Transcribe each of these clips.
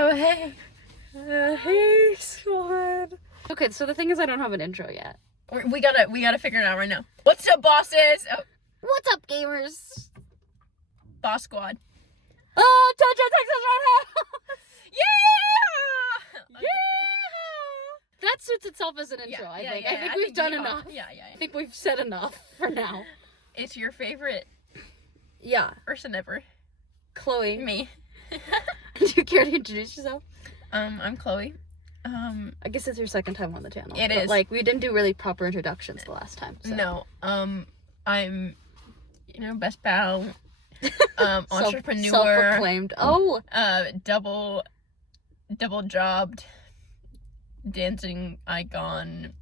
Oh, hey. Hey, squad. Okay, so the thing is I don't have an intro yet. We gotta figure it out right now. What's up, bosses? Oh, What's up, gamers? boss squad. Oh, Texas right Yeah! Yeah! That suits itself as an intro, I think. I think we've done enough. Yeah. I think we've said enough for now. It's your favorite person ever. Chloe. Me. Do you care to introduce yourself? I'm Chloe. I guess it's your second time on the channel. It is. Like, we didn't do really proper introductions the last time. So. No. I'm, best pal. Entrepreneur. Self-proclaimed. Oh. Double jobbed dancing icon.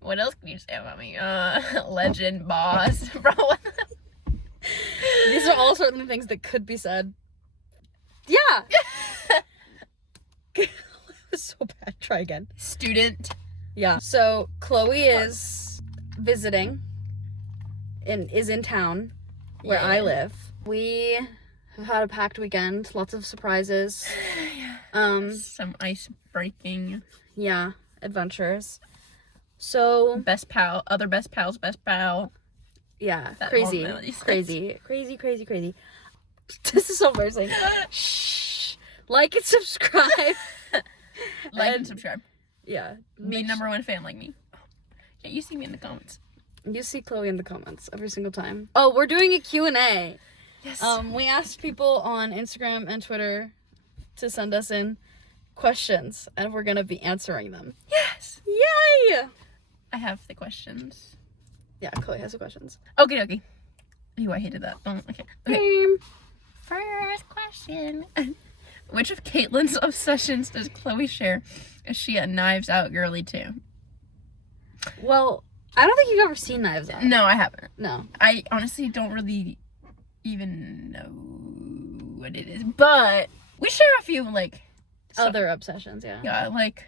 What else can you say about me? Legend, boss, bro. These are all certainly things that could be said. Yeah. It was so bad. Try again. Student. Yeah. So Chloe is visiting is in town where I live. We have had a packed weekend, lots of surprises. Some ice breaking. Yeah, adventures. So best pal, other best pal's best pal. Yeah, that crazy. This is so embarrassing. Shh. Like and subscribe. And subscribe. Yeah. Be number one fan like me. Yeah, you see me in the comments. You see Chloe in the comments every single time. Oh, we're doing a Q&A. Yes. We asked people on Instagram and Twitter to send us in questions, and we're gonna be answering them. Yes. Yay! I have the questions. Yeah, Chloe has the questions. Okay. Ew, I hated that. Okay. First question. Which of Caitlyn's obsessions does Chloe share? Is she a Knives Out girly too? Well, I don't think you've ever seen Knives Out. No, I haven't. No. I honestly don't really even know what it is, but we share a few, other obsessions, yeah. Yeah, like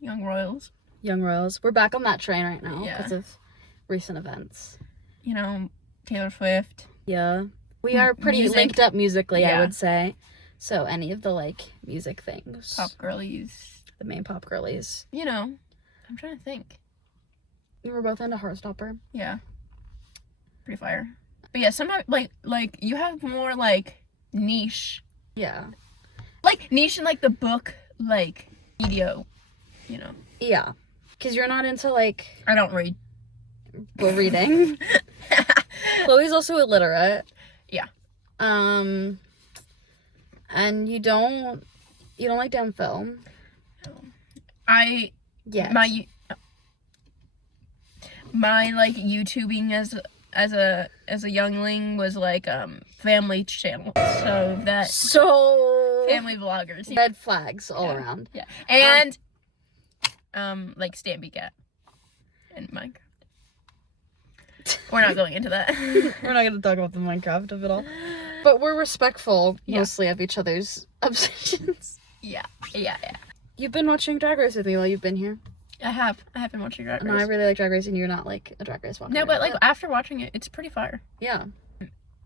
Young Royals. Young Royals. We're back on that train right now Yeah. because of recent events. Taylor Swift. Yeah. We are pretty linked up musically, I would say. So any of the, music things. Pop girlies. The main pop girlies. I'm trying to think. We were both into Heartstopper. Yeah. Pretty fire. But yeah, sometimes, you have more, niche. Yeah. Niche in, the book, media, Yeah. Because you're not into, I don't read. reading. Chloe's also illiterate. Yeah. And you don't like damn film. Yeah. My YouTubing as a youngling was family channel. So family vloggers. Red flags all around. Yeah. And Stampy Cat and Minecraft. We're not going into that. We're not going to talk about the Minecraft of it all. But we're respectful mostly of each other's obsessions. Yeah. You've been watching Drag Race with me while you've been here. I have been watching Drag Race. No, I really like Drag Race, and you're not a Drag Race watcher. No, but after watching it, it's pretty fire. Yeah.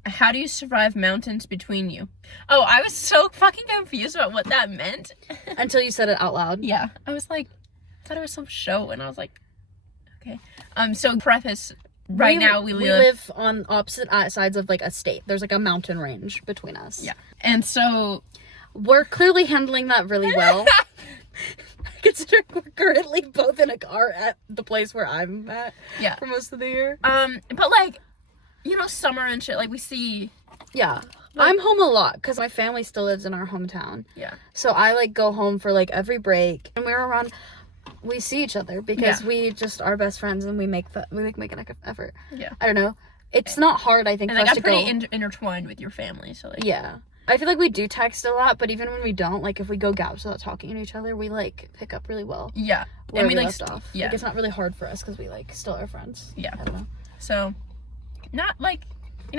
How do you survive mountains between you? Oh, I was so fucking confused about what that meant. Until you said it out loud. Yeah. I was I thought it was some show, and I was like, okay. So preface, right now we live on opposite sides of a state. There's a mountain range between us. Yeah. And so we're clearly handling that really well. Considering we're currently both in a car at the place where I'm at for most of the year. But summer and shit, we see. Yeah. I'm home a lot because my family still lives in our hometown. Yeah. So I go home for every break, and we're around. We see each other because we just are best friends, and we make an effort. Yeah. I don't know. It's not hard, I think, and for us to go. I'm pretty intertwined with your family, so Yeah. I feel we do text a lot, but even when we don't, if we go gaps without talking to each other, we pick up really well. Yeah. And we left off. Yeah. It's not really hard for us because we still are friends. Yeah. I don't know. So, not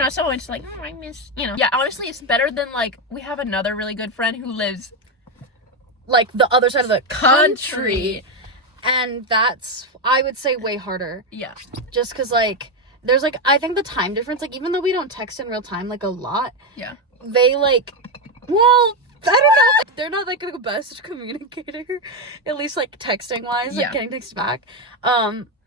someone just I miss, Yeah, honestly, it's better than we have another really good friend who lives the other side of the country. And that's, I would say, way harder. Yeah. Just because there's I think the time difference, even though we don't text in real time a lot. Yeah. They well, I don't know. They're not like the best communicator, at least like texting wise, like getting texts back.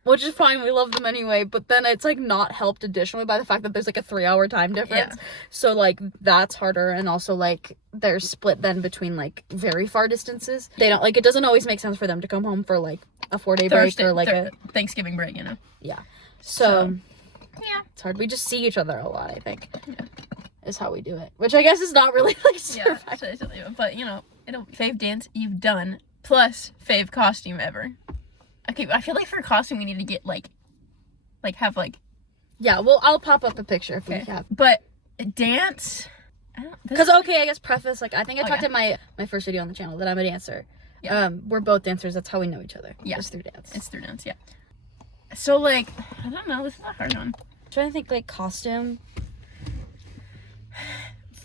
Which is fine. We love them anyway. But then it's like not helped additionally by the fact that there's like a 3-hour time difference. Yeah. So like that's harder, and also like they're split then between like very far distances. They don't like, it doesn't always make sense for them to come home for like a 4-day break or like a Thanksgiving break, you know. Yeah. So yeah, it's hard. We just see each other a lot, I think. Yeah. Is how we do it. Which I guess is not really like but you know, fave dance you've done plus fave costume ever. Okay, I feel like for costume we need to get like have like. Yeah, well, I'll pop up a picture if we have. But dance. Because I guess preface, like I think I talked in my first video on the channel that I'm a dancer. Yeah. We're both dancers. That's how we know each other. Yeah. It's through dance. It's through dance. Yeah. So like I don't know. This is a hard one. I'm trying to think like costume.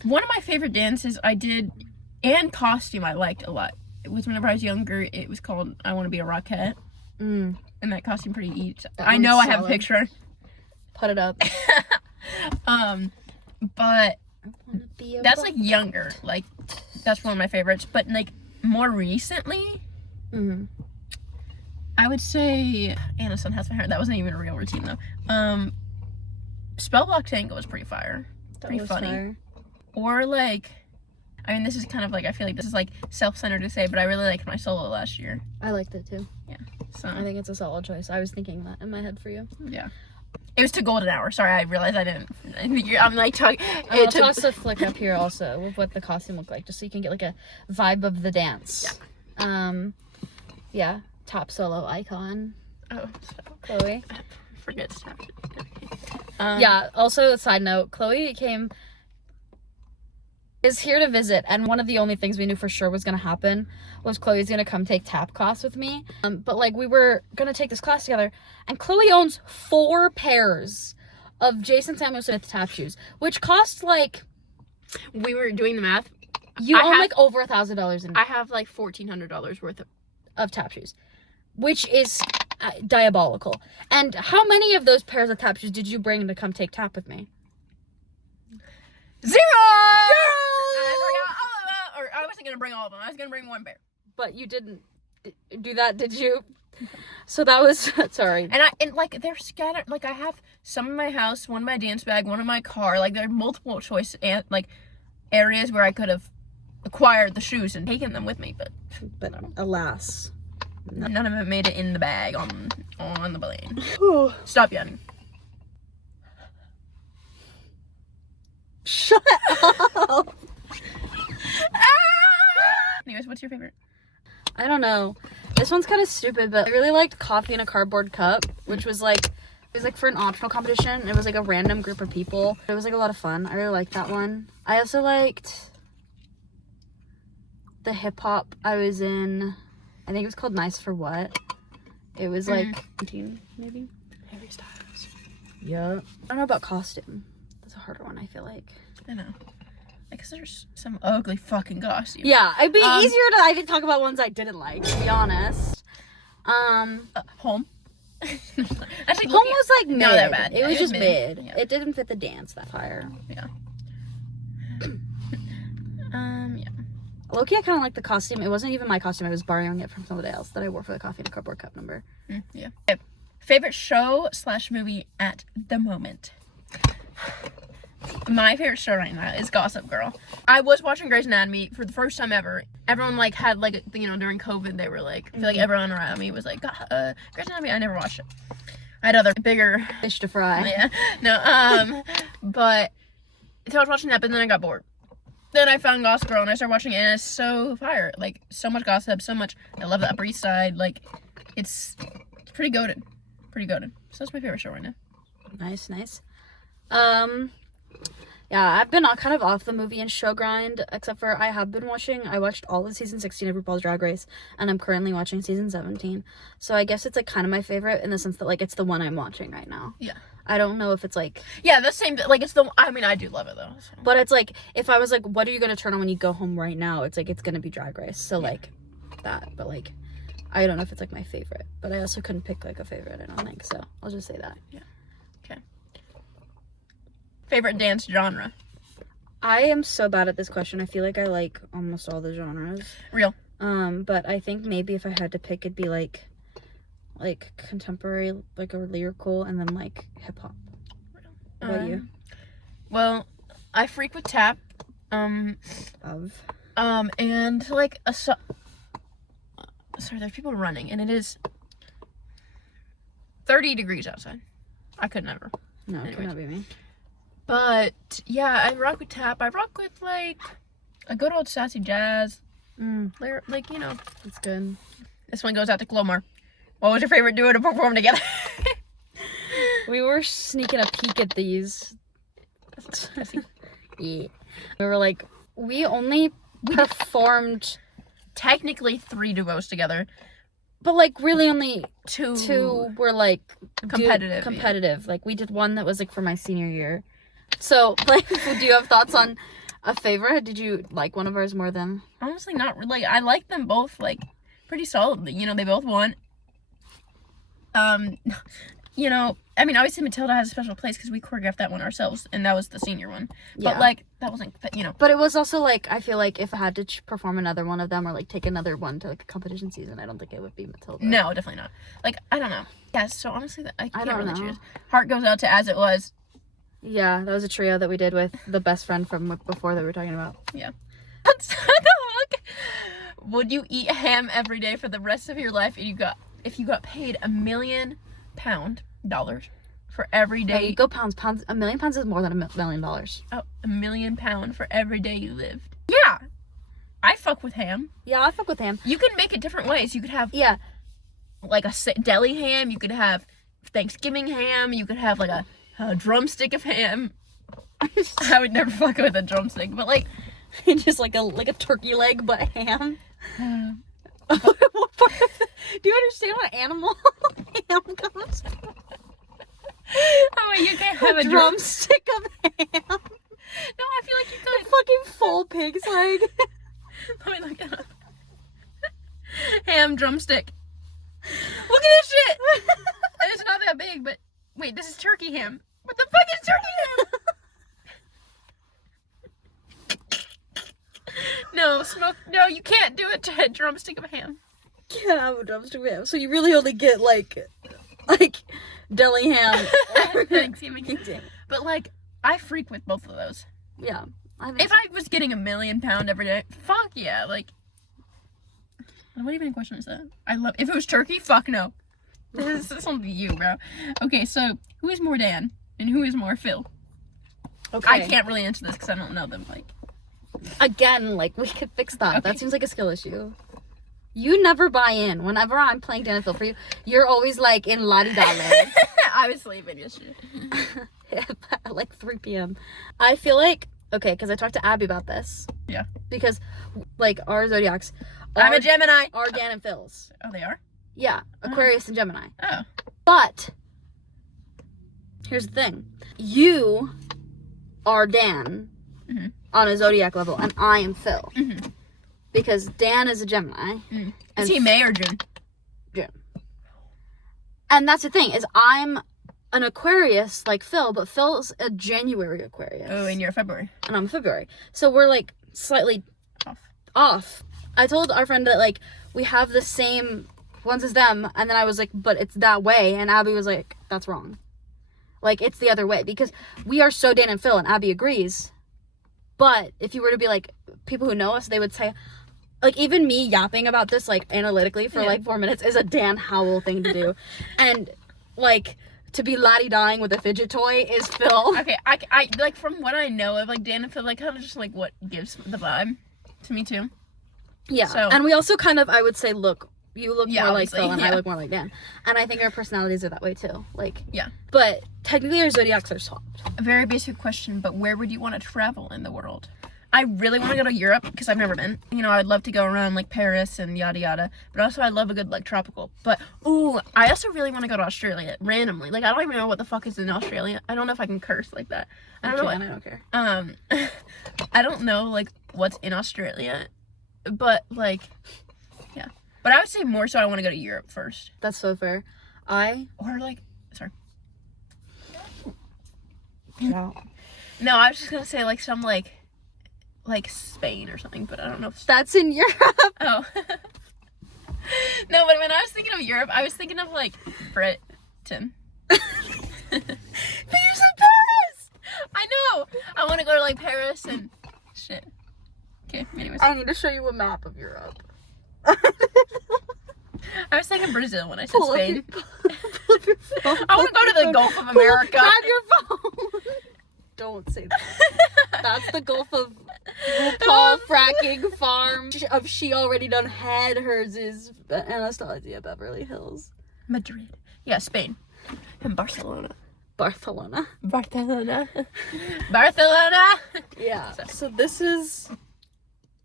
One of my favorite dances I did and costume I liked a lot. It was whenever I was younger. It was called I Want to Be a Rockette. And that costume pretty eat. I know I have a picture. Put it up. But that's like younger. Like that's one of my favorites. But like more recently, I would say Anna's Son Has My Hair. That wasn't even a real routine though. Spellblock Tango was pretty fire. Pretty funny. Fire. Or like, I mean, this is kind of like, I feel like this is like self-centered to say, but I really liked my solo last year. I liked it too. Yeah. So I think it's a solid choice. I was thinking that in my head for you. Yeah. It was to Golden Hour. Sorry, I realized I didn't. I'm like talking. I'll toss a flick up here also with what the costume looked like, just so you can get like a vibe of the dance. Yeah. Yeah. Top solo icon. Oh, Chloe. Forget stuff. Yeah. Also, a side note: Chloe is here to visit, and one of the only things we knew for sure was gonna happen was Chloe's gonna come take tap class with me. But like we were gonna take this class together, and Chloe owns 4 pairs of Jason Samuel Smith tap shoes, which cost like. We were doing the math. You own like over $1,000 in. I have like $1,400 worth of tap shoes, which is diabolical. And how many of those pairs of tap shoes did you bring to come take tap with me? 0! I wasn't gonna bring all of them. I was gonna bring 1 pair. But you didn't do that, did you? So that was sorry. And like they're scattered. Like I have some in my house, one in my dance bag, one in my car. Like there are multiple choice and like areas where I could have acquired the shoes and taken them with me, but alas, none of it made it in the bag on the plane. Stop yawning. Shut up. Anyways, what's your favorite? I don't know. This one's kind of stupid, but I really liked Coffee in a Cardboard Cup, which was like, it was like for an optional competition. It was like a random group of people. It was like a lot of fun. I really liked that one. I also liked the hip hop I was in. I think it was called Nice for What. It was like 19 maybe. Harry Styles. Yeah. I don't know about costume. That's a harder one, I feel like. I know. Because there's some ugly fucking costumes. Yeah, it'd be easier to I didn't talk about ones I didn't like, to be honest. Home. Actually, Home was like mid. Not that bad. It was just mid. Yeah. It didn't fit the dance that fire. Yeah. Yeah. Low-key, I kind of like the costume. It wasn't even my costume. I was borrowing it from somebody else that I wore for the Coffee in a Cardboard Cup number. Yeah. Okay. Favorite show / movie at the moment? My favorite show right now is Gossip Girl. I was watching Grey's Anatomy for the first time ever. Everyone like had like, you know, during COVID they were like, I feel like everyone around me was like, Grey's Anatomy. I never watched it. I had other bigger fish to fry. Yeah. No. But so I was watching that, but then I got bored. Then I found Gossip Girl and I started watching it, and it's so fire. Like so much gossip, so much. I love the Upper East Side. Like it's pretty goated. Pretty goated. So that's my favorite show right now. Nice. Yeah, I've been kind of off the movie and show grind, except for I watched all of season 16 of RuPaul's Drag Race, and I'm currently watching season 17. So I guess it's like kind of my favorite in the sense that like it's the one I'm watching right now. Yeah. I don't know if it's like... Yeah, the same, like it's the... I mean, I do love it though. So. But it's like, if I was like, what are you going to turn on when you go home right now? It's like, it's going to be Drag Race. So like that, but like, I don't know if it's like my favorite, but I also couldn't pick like a favorite, I don't think. So I'll just say that. Yeah. Okay. Favorite dance genre? I am so bad at this question. I feel like I like almost all the genres. Real. But I think maybe if I had to pick, it'd be like contemporary, like, or lyrical, and then like hip hop. What about you? Well, I freak with tap. And like sorry, there's people running, and it is 30 degrees outside. I could never. No, it could not be me. But yeah, I rock with tap. I rock with like a good old sassy jazz. Like, you know, it's good. This one goes out to Clomar. What was your favorite duo to perform together? We were sneaking a peek at these. Yeah. We were like, we only performed technically 3 duos together. But like really only two were like competitive. Yeah. Like we did one that was like for my senior year. So like, do you have thoughts on a favorite? Did you like one of ours more than? Honestly, not really. I like them both like pretty solidly. You know, they both won. You know, I mean, obviously Matilda has a special place because we choreographed that one ourselves, and that was the senior one. Yeah. But like, that wasn't, you know. But it was also like, I feel like if I had to perform another one of them or like take another one to like a competition season, I don't think it would be Matilda. No, definitely not. Like, I don't know. Yeah, so honestly, I can't really choose. Heart goes out to As It Was. Yeah, that was a trio that we did with the best friend from before that we were talking about. Yeah. Would you eat ham every day for the rest of your life if you got paid $1 million for every day? Oh, you go pounds. £1 million is more than $1 million. Oh, £1 million for every day you lived. Yeah. I fuck with ham. Yeah, I fuck with ham. You can make it different ways. You could have like a deli ham. You could have Thanksgiving ham. You could have like a drumstick of ham. I would never fuck with a drumstick, but like just like a turkey leg, but ham. Do you understand what animal ham comes from? Oh wait, you can't have a drumstick of ham. No, I feel like you could. A fucking full pig's leg. Let me look it up. Ham drumstick. Look at this shit. It's not that big, but wait, this is turkey ham. What the fuck is turkey ham? No, you can't do it to a drumstick of ham. Can't have a drumstick of ham. So you really only get like deli ham. Thanksgiving. But like, I freak with both of those. Yeah. If I was getting $1 million every day, fuck yeah. Like, what even question is that? If it was turkey, fuck no. This is something to you, bro. Okay, so who is more Dan and who is more Phil? Okay. I can't really answer this because I don't know them. Like, again, like we could fix that. Okay. That seems like a skill issue. You never buy in. Whenever I'm playing Dan and Phil for you, you're always like in la-di-da land. I was sleeping yesterday. At like 3 p.m. I feel like, okay, because I talked to Abby about this. Yeah. Because, like, our zodiacs. I'm a Gemini. Are Dan and Phil's. Oh, they are? Yeah. Aquarius and Gemini. Oh. But, here's the thing. You are Dan on a zodiac level, and I am Phil. Mm-hmm. Because Dan is a Gemini. Mm. Is he May or June? June. And that's the thing, is I'm an Aquarius like Phil, but Phil's a January Aquarius. Oh, and you're February. And I'm February. So we're like slightly off. I told our friend that like we have the same ones as them, and then I was like, but it's that way, and Abby was like, that's wrong. Like, it's the other way, because we are so Dan and Phil, and Abby agrees. But if you were to be like, people who know us, they would say, like, even me yapping about this, like, analytically for like 4 minutes is a Dan Howell thing to do. And like, to be laddie-dying with a fidget toy is Phil. Okay, I like, from what I know of, like, Dan and Phil, like, kind of just, like, what gives the vibe to me, too. Yeah, so, and we also kind of, I would say, you look more like Phil, and I look more like Dan. And I think our personalities are that way, too. Like, yeah. But technically, our zodiacs are swapped. A very basic question, but where would you want to travel in the world? I really want to go to Europe, because I've never been. You know, I'd love to go around, like, Paris and yada yada. But also, I love a good, like, tropical. But, ooh, I also really want to go to Australia, randomly. Like, I don't even know what the fuck is in Australia. I don't know if I can curse like that. I don't care. I don't know, like, what's in Australia. But, like, yeah. But I would say more so I want to go to Europe first. That's so fair. Sorry. Yeah. No, I was just going to say, like, some, like, like Spain or something, but I don't know if That's in Europe. Oh. No, but when I was thinking of Europe, I was thinking of like Britain. Paris and Paris! I know! I want to go to like Paris and shit. Okay, anyways. I need to show you a map of Europe. I was thinking Brazil when I said Spain. Pull up your phone. I want to go to the Gulf of America. Grab your phone. Don't say that. That's the Gulf of RuPaul fracking farm. Of She Already Done Had. Hers is Anastasia Beverly Hills. Madrid. Yeah, Spain. And Barcelona. Barcelona. Barcelona. Yeah. So this is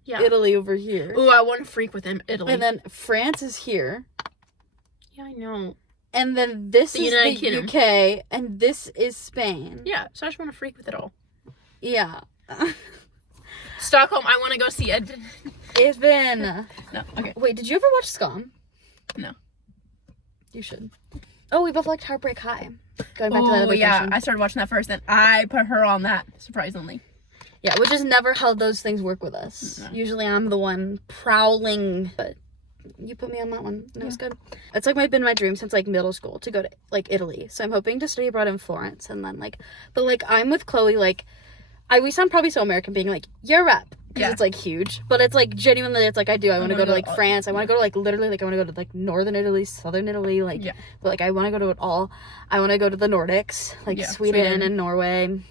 Yeah. Italy over here. Ooh, I want to freak with him. Italy. And then France is here. Yeah, I know. And then this The is United the Kingdom. UK. And this is Spain. Yeah, so I just want to freak with it all. Yeah. Stockholm, I want to go see Ed. Even. No, okay. Wait, did you ever watch Scum? No. You should. Oh, we both liked Heartbreak High. Going back to that Oh, other yeah, question. I started watching that first, and I put her on that, surprisingly. Yeah, which is never how those things work with us. No. Usually I'm the one prowling, but you put me on that one, and it was good. It's like been my dream since like middle school to go to like Italy. So I'm hoping to study abroad in Florence, and then but like I'm with Chloe. Like, we sound probably so American being like Europe because it's like huge, but it's like genuinely it's like I want to go to like France. I want to go to like literally like I want to go to like northern Italy, southern Italy, like but like I want to go to it all. I want to go to the Nordics, like Sweden and Norway.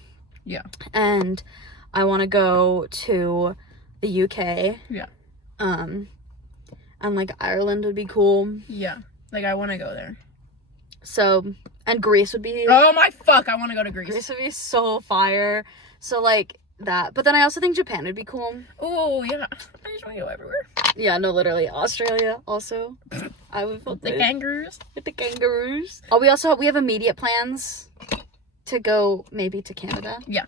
Yeah. And I want to go to the UK. Yeah. And like Ireland would be cool. Yeah. Like I want to go there. So, and Greece would be. Oh my fuck! I want to go to Greece. Greece would be so fire. So like that, but then I also think Japan would be cool. Oh yeah, I just want to go everywhere. Yeah, no, literally Australia also. I would With the kangaroos. With the kangaroos. Oh, we have immediate plans to go maybe to Canada. Yeah.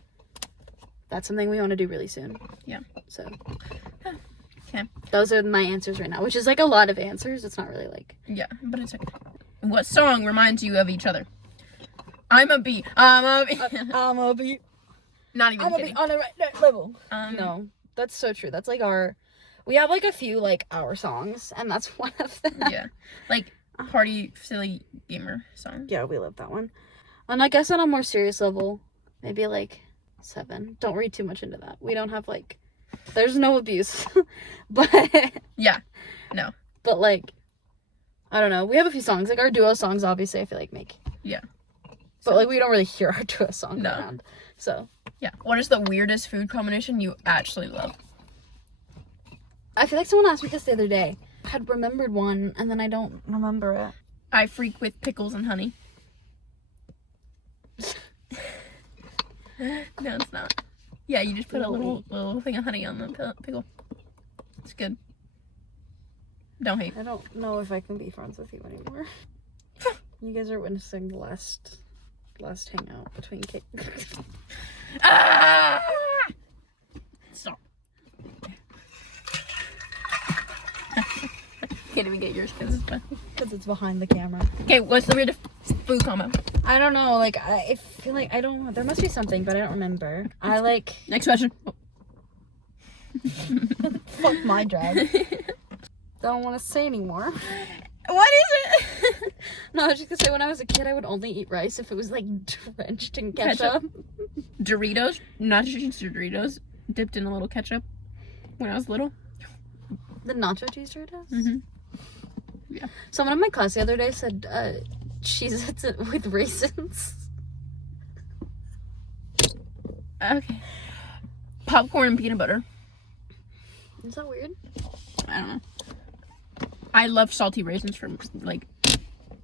That's something we want to do really soon. Yeah. So. Okay. Those are my answers right now, which is like a lot of answers. It's not really like. Yeah, but it's okay. What song reminds you of each other? I'm a bee. I'm a bee. I'm a bee. Not even kidding. On the right level. No, that's so true. That's like we have like a few like our songs, and that's one of them. Yeah, like party silly gamer song. Yeah, we love that one. And I guess on a more serious level, maybe like 7. Don't read too much into that. We don't have like, there's no abuse, but yeah, no. But like, I don't know. We have a few songs like our duo songs. Obviously, I feel like make. Yeah. But like we don't really hear our duo songs No. around. So. Yeah. What is the weirdest food combination you actually love? I feel like someone asked me this the other day. I had remembered one, and then I don't remember it. I freak with pickles and honey. No, it's not. Yeah, you just put a little thing of honey on the pickle. It's good. Don't hate. I don't know if I can be friends with you anymore. You guys are witnessing the last hangout between Kate. Ah! Stop. Can't even get yours because it's behind the camera. Okay, what's the weirdest food combo? I don't know. Like I feel like I don't. There must be something, but I don't remember. I like. Next question. Oh. Fuck my drag. Don't want to say anymore. What is it? No, I was just gonna say when I was a kid, I would only eat rice if it was like drenched in ketchup. Doritos, nacho cheese Doritos, dipped in a little ketchup. When I was little. The nacho cheese Doritos. Mm-hmm. Yeah. Someone in my class the other day said Cheez-Its with raisins. Okay. Popcorn and peanut butter. Is that weird? I don't know. I love salty raisins from like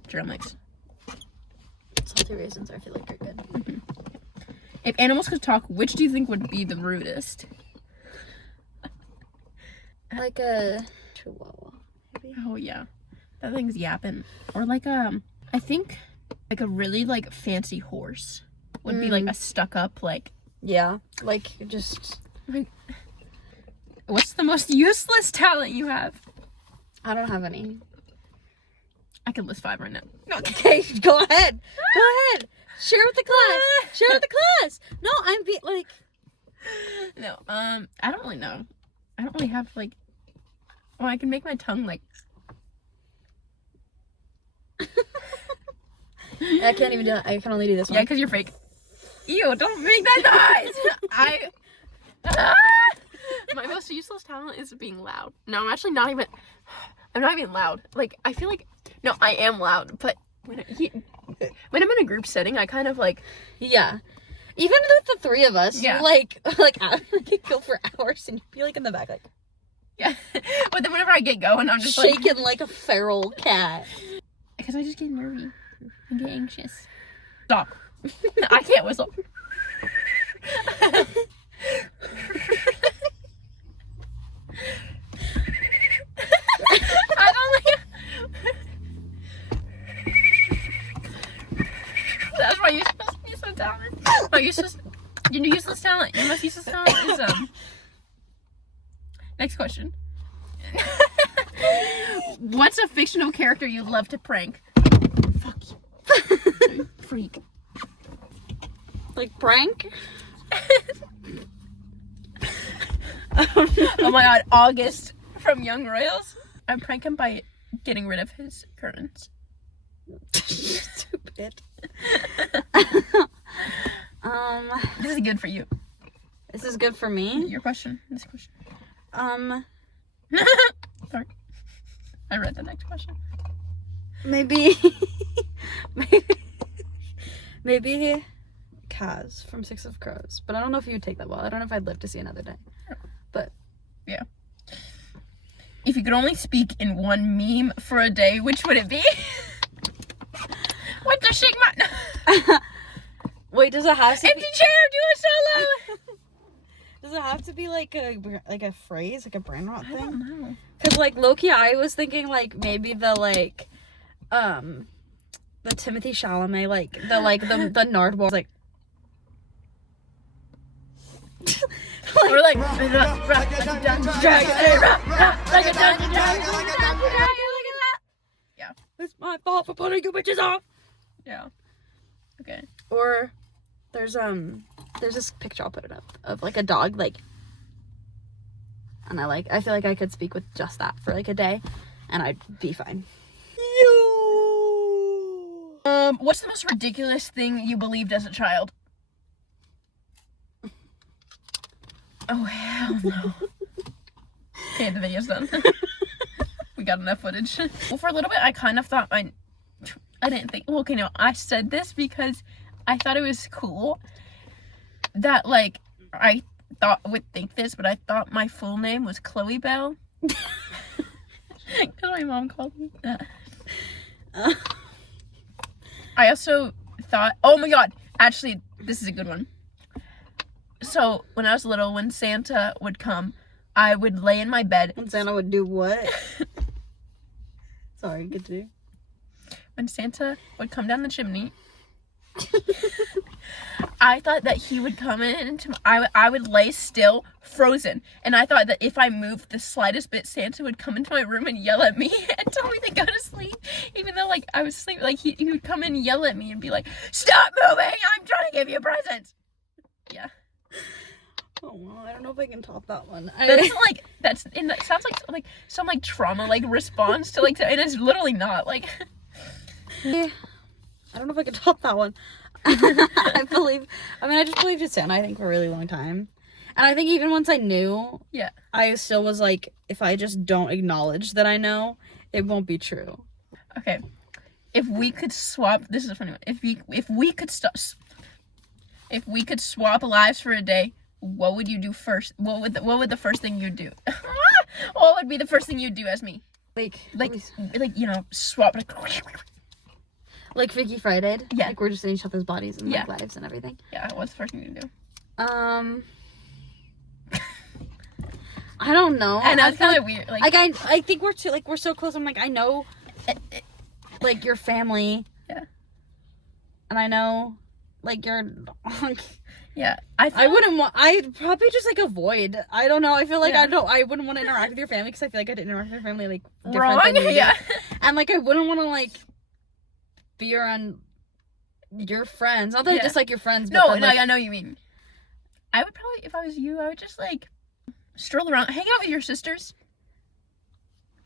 trail mix. Salty raisins, I feel like are good. Mm-hmm. If animals could talk, which do you think would be the rudest? Like a chihuahua, maybe. Oh yeah, that thing's yapping. Or like I think like a really like fancy horse would be like a stuck up like. Yeah, like just. Like, what's the most useless talent you have? I don't have any. I could list 5 right now. Okay, go ahead. Go ahead. Share with the class. Share with the class. No, I'm like. No, I don't really know. I don't really have, like... Well, I can make my tongue, like... I can't even do that. I can only do this one. Yeah, because you're fake. Ew, don't make that noise! My most useless talent is being loud. No, I'm actually not even... I'm not even loud. Like, I feel like... No, I am loud, but when I'm in a group setting, I kind of, like... Yeah. Even with the three of us, yeah. you, like could go for hours and you'd be, like, in the back, like... Yeah. But then whenever I get going, I'm just, shaking like a feral cat. Because I just get nervy. I get anxious. Stop. I can't whistle. I don't like... That's my useless talent. My useless... Your useless talent. Your most useless talent is, Next question. What's a fictional character you'd love to prank? Fuck you. Freak. Like, prank? Oh my god, August from Young Royals. I prank him by getting rid of his curtains. Stupid. This is good for you. This is good for me? Your question. This question. Sorry. I read the next question. Maybe Kaz from Six of Crows. But I don't know if you would take that well. I don't know if I'd live to see another day. But yeah. If you could only speak in one meme for a day, which would it be? What the shake my... Wait, does it have to Empty chair, do a solo! Does it have to be like a phrase, like a brain rot thing? I don't know. Cause like low-key, I was thinking like maybe the Timothy Chalamet, like the Nardwuar, like. Or like yeah. It's my fault for putting you bitches on. Yeah. Okay. Or there's this picture, I'll put it up, of like a dog, like, and I feel like I could speak with just that for like a day and I'd be fine. What's the most ridiculous thing you believed as a child? Oh hell no. Okay, the video's done. We got enough footage. Well, for a little bit I kind of thought I didn't think, well, okay, no, I said this because I thought it was cool that, like, I thought I would think this, but I thought my full name was Chloe Bell. Because my mom called me that. I also thought, oh my god, actually, this is a good one. So, when I was little, when Santa would come, I would lay in my bed. When Santa would do what? Sorry, continue. When Santa would come down the chimney, I thought that he would come into I would lay still, frozen, and I thought that if I moved the slightest bit, Santa would come into my room and yell at me and tell me to go to sleep, even though, like, I was asleep. Like, he would come in and yell at me and be like, "Stop moving! I'm trying to give you a present." Yeah. Oh, well, I don't know if I can top that one. That isn't like, that sounds like some like trauma like response to like, and it's literally not like. I don't know if I can top that one. I just believed in Santa, I think, for a really long time. And I think even once I knew, yeah, I still was like, if I just don't acknowledge that I know, it won't be true. Okay. If we could swap, this is a funny one. If we could swap lives for a day, what would you do first? What would the first thing you'd do? What would be the first thing you'd do as me? Like you know, swap. Like Freaky Friday? Yeah. Like we're just in each other's bodies and yeah. like lives and everything. Yeah, what's the first thing you do? I don't know. I know, it's kind of weird. Like I think we're so close. I'm like, I know, like, your family. Yeah. And I know, like, your dog. Yeah. I'd probably just, like, avoid. I don't know. I feel like I wouldn't want to interact with your family because I feel like I didn't interact with your family, like, different than you. Yeah. And, like, I wouldn't want to, like, be around your friends. Not that I dislike your friends, but no, then, like, I know what you mean. I would probably, if I was you, I would just like stroll around, hang out with your sisters.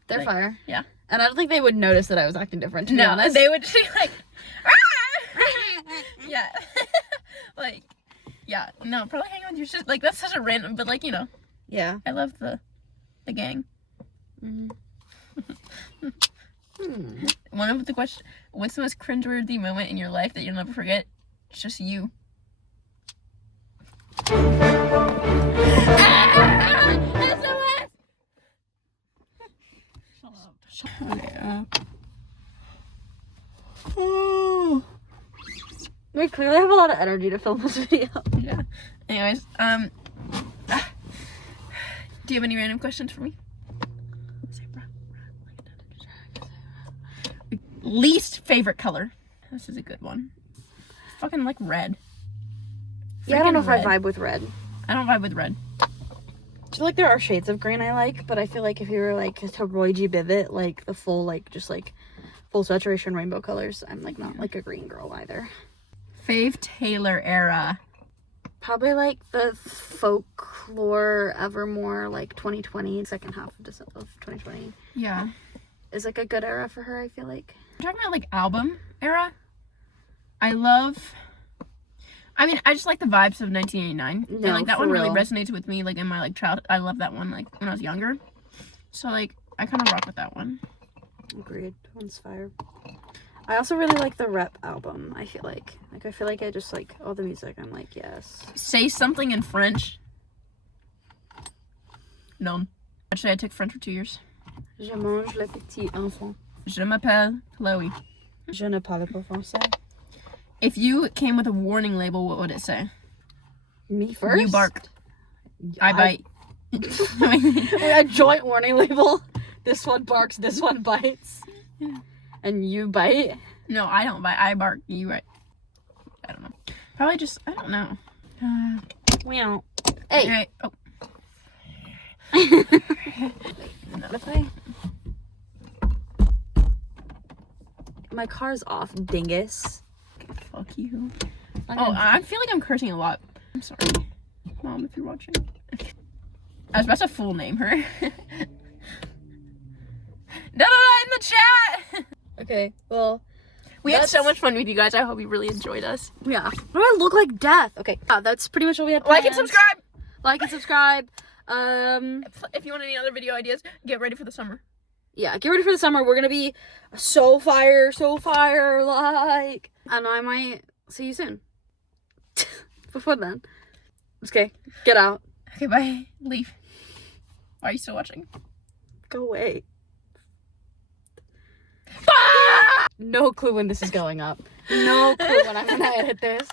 They're like, fire. Yeah. And I don't think they would notice that I was acting different, to be honest. They would just be like, yeah. Like, yeah. No, probably hang out with your sisters. Like, that's such a random, but like, you know. Yeah. I love the gang. One of the questions, what's the most cringeworthy moment in your life that you'll never forget? It's just you. Okay, we clearly have a lot of energy to film this video. Yeah. Anyways, do you have any random questions for me? Least favorite color. This is a good one. Fucking like red. Yeah, I don't know Freaking if I vibe with red. I don't vibe with red. I feel like there are shades of green I like, but I feel like if you were like to Roy G. Bivet, like the full, like just like full saturation rainbow colors, I'm like not like a green girl either. Fave Taylor era. Probably like the folklore Evermore, like 2020, second half of 2020. Yeah. Is like a good era for her, I feel like. I'm talking about like album era. I just like the vibes of 1989. No, and like that for one really real. resonates with me like in my like childhood. I love that one like when I was younger. So like I kind of rock with that one. Agreed. One's fire. I also really like the Rep album. I feel like I just like all the music. I'm like, yes. Say something in French. No. Actually, I took French for 2 years. Je mange le petit enfant. Je m'appelle Chloe. Je ne parle pas français. If you came with a warning label, what would it say? Me first? You bark. I bite. A joint warning label. This one barks, this one bites. Yeah. And you bite? No, I don't bite. I bark. You bite. I don't know. Probably just, I don't know. Meow. Hey. Right. Oh. No. My car's off, dingus. Fuck you. Oh, I feel like I'm cursing a lot. I'm sorry. Mom, if you're watching. I was about to full name her. In the chat! Okay, well. We had so much fun with you guys. I hope you really enjoyed us. Yeah. Why do I look like death? Okay, that's pretty much what we had Like planned. and subscribe! Like and subscribe. If you want any other video ideas, get ready for the summer. Yeah, get ready for the summer. We're gonna be so fire, like. And I might see you soon. Before then. Okay, get out. Okay, bye. Leave. Why are you still watching? Go away. No clue when this is going up. No clue when I'm gonna edit this.